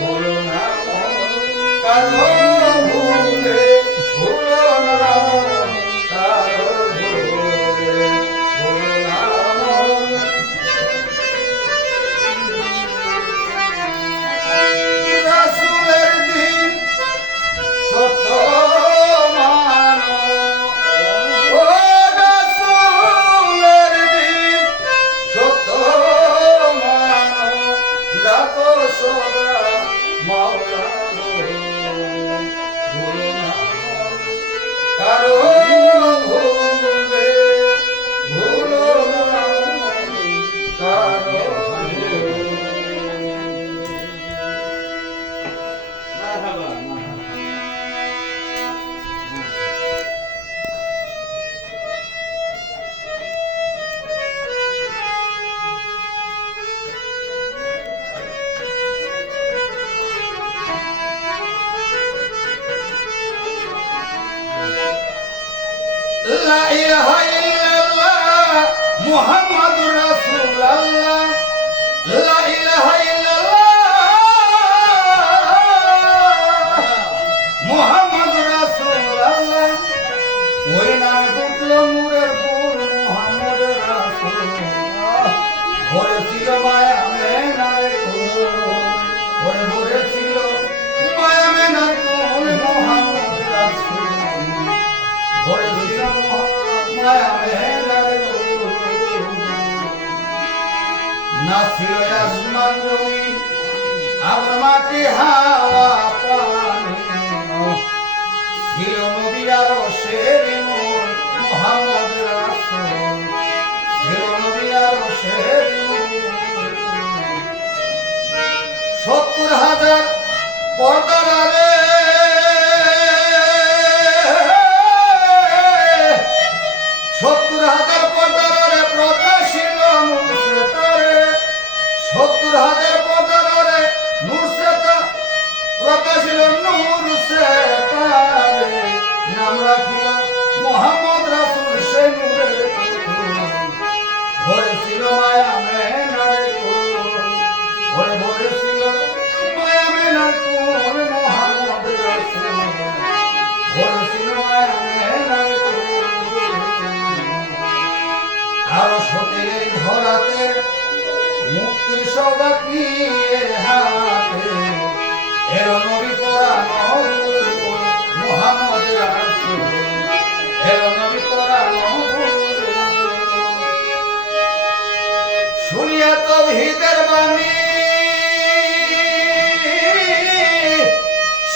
ভুলো না কারো ভুলে ভুলো না কারো ভুলে ভুলো না রাসূলের দিন সত্য মানো ও রাসূলের দিন সত্য মানো ডাকো সদা মাওলা ভুলো না কারো ভুলে ভুলো না কারো লা ইলাহা ইল্লাল্লাহ মুহাম্মাদুর রাসূলুল্লাহ লা ইলাহা ইল্লাল্লাহ মুহাম্মাদুর রাসূলুল্লাহ ওই নাম উঠল নূরের ফুল মুহাম্মদ রাসূলুল্লাহ ভরেছিল মায়া মেনারে কুল ওরে ভরেছিল মায়া মেনার কুল মুহাম্মদ রাসূলুল্লাহ ভরেছিল মায়া মেনারে কুল না ছিল আসমান জমিন আবার মাটি হাওয়া পানি ছিল নবী আরশের নূর মুহাম্মদ রাসূল ছিল নবী আরশের নূর ৭০,০০০ পর্দার আড়ে ৭০,০০০ পর্দার আড়ে প্রকাশিল নূর সে তারে ৭০,০০০ পর্দার আড়ে নূর সে প্রকাশিল নূর সে তারে নাম রাখিল মুহাম্মদ রাসূল সে নূরের কুল ভরেছিল মায়া মেনার কুল ওরে ভরেছিল মায়া মেনার কুল মুহাম্মদ রাসূল ভরেছিল মায়া মেনার কুল আর সতে ধরাতে মুক্তির সৌগাত নিয়ে হাতে এলো নবী পরানো মুহাম্মদ রাসূল এলো নবী পরানো শুনিয়া তাওহীদের বাণী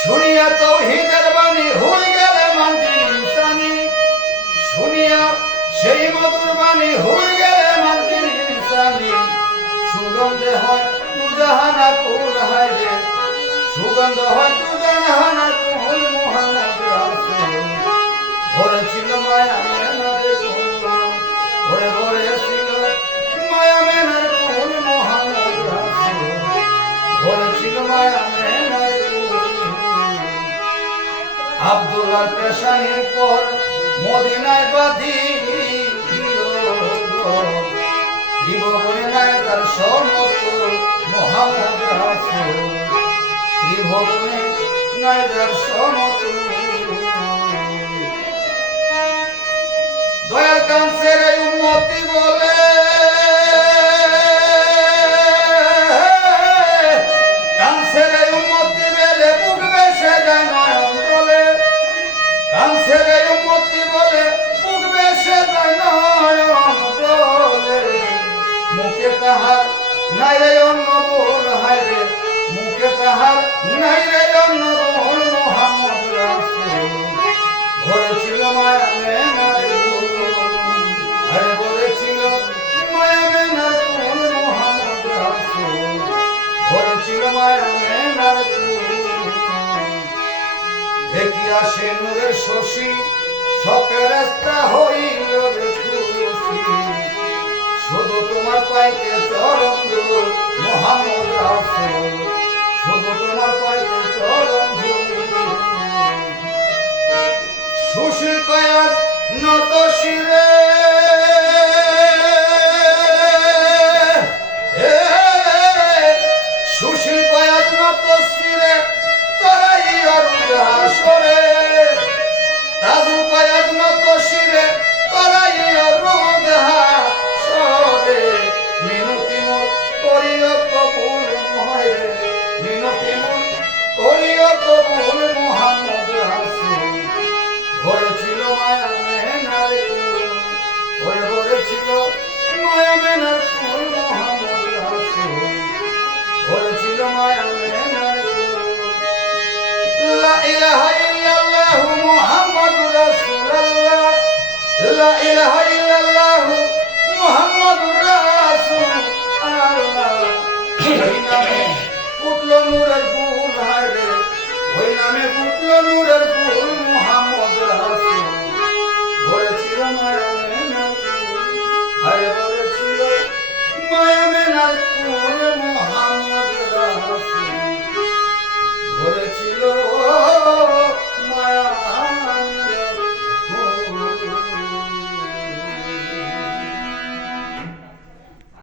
শুনিয়া তাওহীদের বাণী হয়ে গেলে মানজিল ইনসানি শুনিয়া সেই মধুর বাণী হয়ে গেলে মানজিল ইনসানি সুগন্ধে হয় তুজাহানা কুল হায় রে সুগন্ধ হয় তুজাহানা কুল মুহাম্মদ রাসূল ভরেছিল মায়া মেনার কুল ওরে ভরেছিল মায়া মেনার কুল মুহাম্মদ রাসূল ভরেছিল মায়া মেনার কুল আব্দুল্লাহ পেশানির পর মদিনায় বাঁধিল ত্রিভুবনে নায়কের সমতুল মুহাম্মদ রাসূল ত্রিভুবনে নায়কের সমতুল দয়াল কাঞ্চের উম্মতি বলে কাঞ্চের উম্মতি বেলে বুক বেশে যায় নয়ন তলে কাঞ্চের উম্মতি বলে বুক বেশে যায় নয়ন তলে মুখে তাহার নাই রে অন্য বল হায় রে মুখে তাহার নাই রে অন্য বল মুহাম্মদ রাসূল ভরেছিল মায়া মেনার কুল আরে ভরেছিল মায়া মেনার কুল মুহাম্মদ রাসূল ভরেছিল মায়া মেনার কুল দেখিয়া সে নূরের শশী সকেরেস্তা হইল রে খুশি শুধু তোমার পাইতে চরণ ধুল মুহাম্মদ রাসূল শুধু তোমার পাইতে চরণ ধুল সুশীল কয়াস নত শিরে সুশীল কয়াস নত ইলাহা ইল্লাল্লাহু মুহাম্মাদুর রাসূলুল্লাহ লা ইলাহা ইল্লাল্লাহু মুহাম্মাদুর রাসূলুল্লাহ ওই নামে ফুটলো নূরের ফুল হায় রে ওই নামে ফুটলো নূরের ফুল মুহাম্মদ রাসূল ভরেছিল মায়া মেনার ফুল হায় ভরেছিল মায়া মেনার ফুল মুহাম্মদ রাসূল